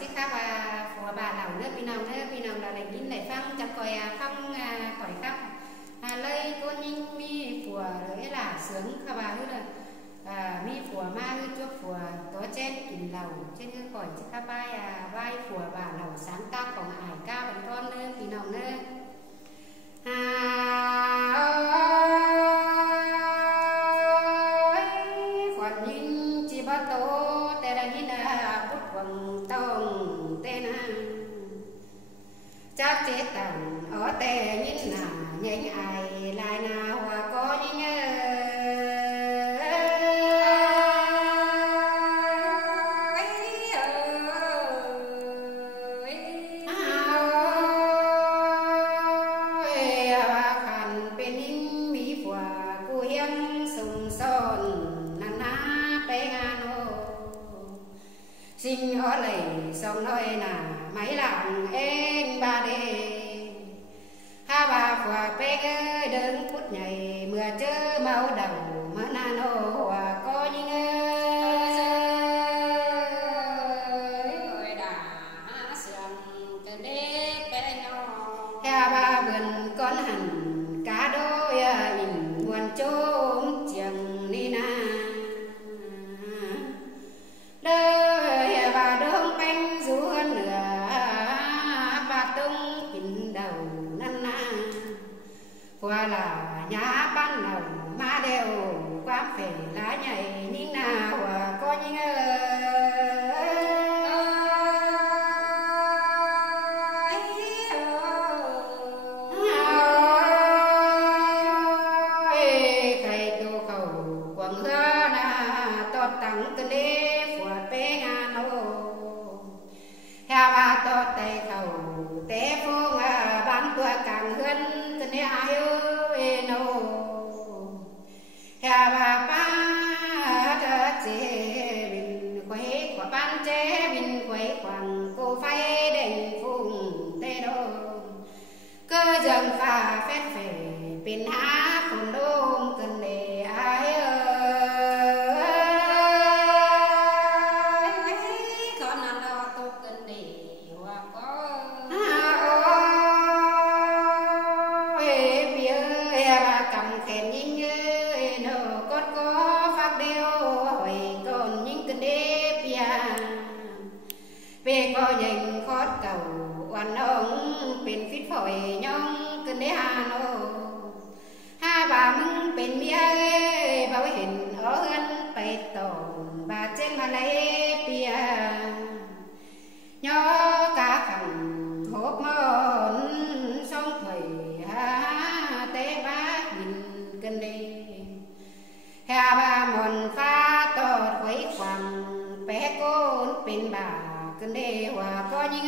สิครับว่าผัวบาเหล่าเนื้อพี่น้องเราได้ยินได้ฟังจักก่อยฟังก่อยครับเลยก็ยิ่งมีผัวเลยล่ะเสืองขบาคือมีผัวมาคือจุ๊บผัวตัวเช่นกินเหล่าเช่นคือก่อยสิครับไหว้ผัวบาเหล่าสามก้าของอายก้าเป็นก้อนเนื้อพี่น้องเนื้อขวัญยิงจีบโตแต่ละยินพุทธวังต้องเต้นจากเจตังแต่ยินน่ะยังไอลายนาว่าก็ยิงสิ่งอะไรสองน้อยน่ะไม่หลังเองบาเดฮาบาขวาเป๊กเดินพุดใหญ่เมื่อเจอเมาเดามานาโนว่าก็ยิงด่าเสียงกระเด็กไปนอฮาบาเบิ่นก้อนหันกาโดยอินมวนโจมเจียงนี่นาว่าlà nhà ban đầu mà đều quá phải lá nhảy nhưng nào có những cây tô cầu quần hơ na to tặng cái đế phùa bé ngà nô theo ba to tay cầu té phương bán tua càng hơn cái đế ai ơi nô theo ba ba chế bình quấy quả ban chế bình quấy quàng cô phay đèn phùng tê đô cơ dần pha phép phê bình há phùng đôm cần để ai con ăn lo tôi cần để hoa có bà cầm kèn những nô cốt có phát đeo hỏi còn những cần để về có dành khót cầu oan ôngเป็นฟิตphổi nhong cần để hà nô ha bà mừngเป็นเมียbàเห็นเอิ้นไปตอนbà trênมาlấyเปียย่อกาขังหกมอนสองถอยเตะบ้าบินกันดีแห่บามอนฟ้าตอดไว้ควังแปะโกนเป็นบ่ากันดีว่าก็ยิง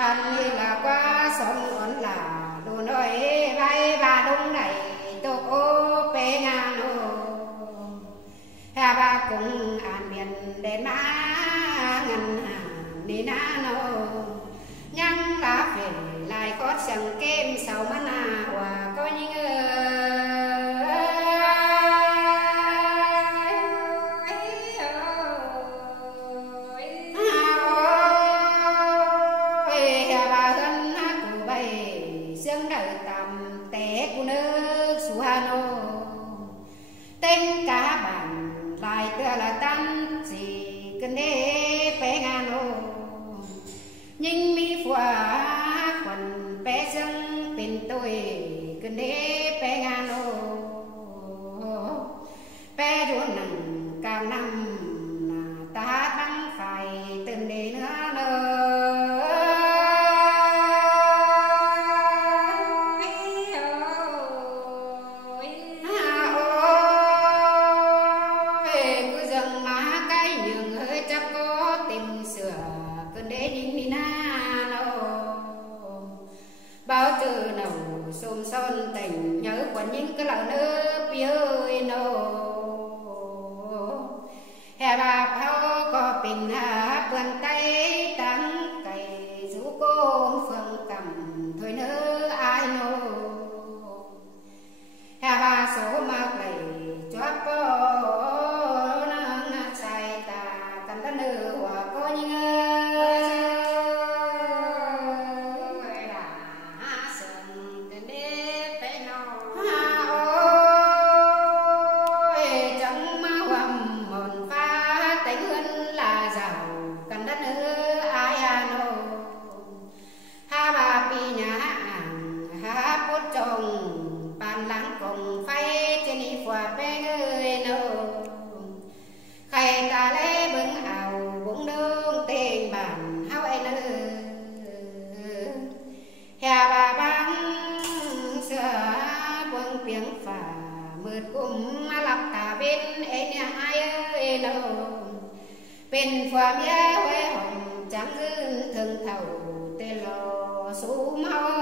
อันนี้là qua sông ổn là đồ nói vai bà đông này tô ô pe ngà nô hà bà cùng an miền để má ngân hàng đi na nô nhăng lá về lại có chẳng kem sau má na hòa có những tên cả bạn lại tựa là tan gì cần đế bé ngà nô nhưng mi phùa quần bé dân bên tôi cần đế bé ngà nô bé ruột nặng càng năm ta đang phải từng đế nữa nơ bao từ nào xôm son tình nhớ quần những cái lão nước ơi nô hè bà phao có bình hà vườn tay trắng cày rú cô phương cầm thôi nữ ai nô hè bà số mà cày cho bó bé người nô khay ta lê bưng ảo bụng nương tình bản hao ai nơ hè bà băng sửa quân tiếng phà mượt cùng mà lập tà bên ấy nhà ai ơi nô bên phàm ya huế hồng chẳng dưng thường thầu tê lò sú mau